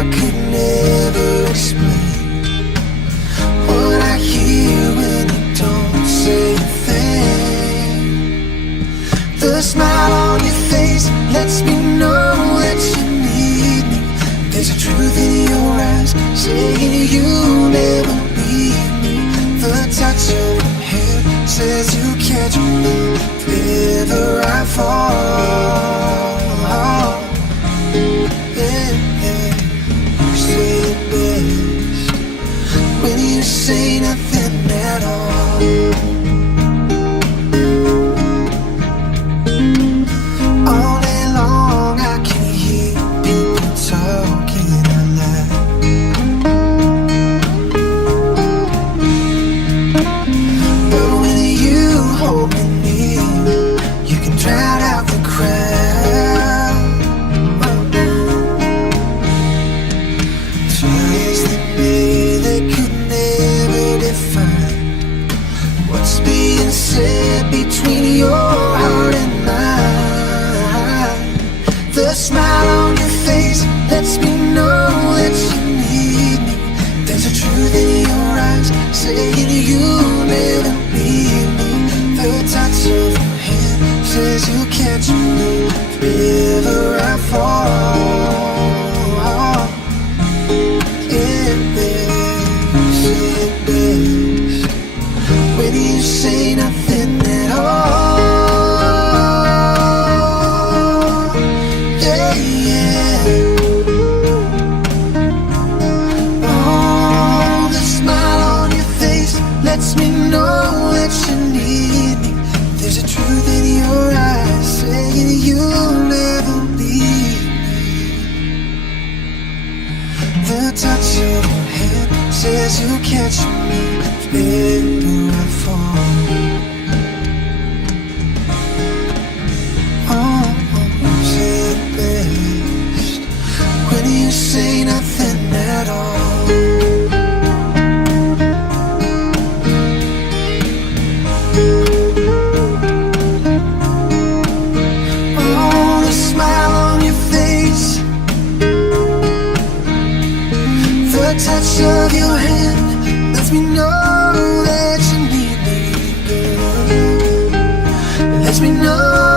I could never explain what I hear when you don't say a thing. The smile on your face lets me know that you need me. There's a truth in your eyes saying you'll never leave me. The touch of your hair says you catch me if ever I fall. Yeah, yeah. You say it best when you say nothing at all. All day long I can hear people talking out loud. But when you hold me near, you can drown out the crowd. Twice the day they could never define what's being said between your heart and mine. The smile on your face lets me know that you need me. There's a truth in your eyes saying you'll never leave me. The touch of your hand says you'll catch me if ever I fall. Yeah, you say it best when you say nothing at all. Yeah, yeah. Oh, the smile on your face lets me know that you need me. There's a truth in your eyes saying you'll never leave me. The touch of your hand says you'll catch me if ever I fall. Oh, you say it best when you say nothing at all. Oh, the smile on your face, the touch of your hand lets me know that you need me, girl. Lets me know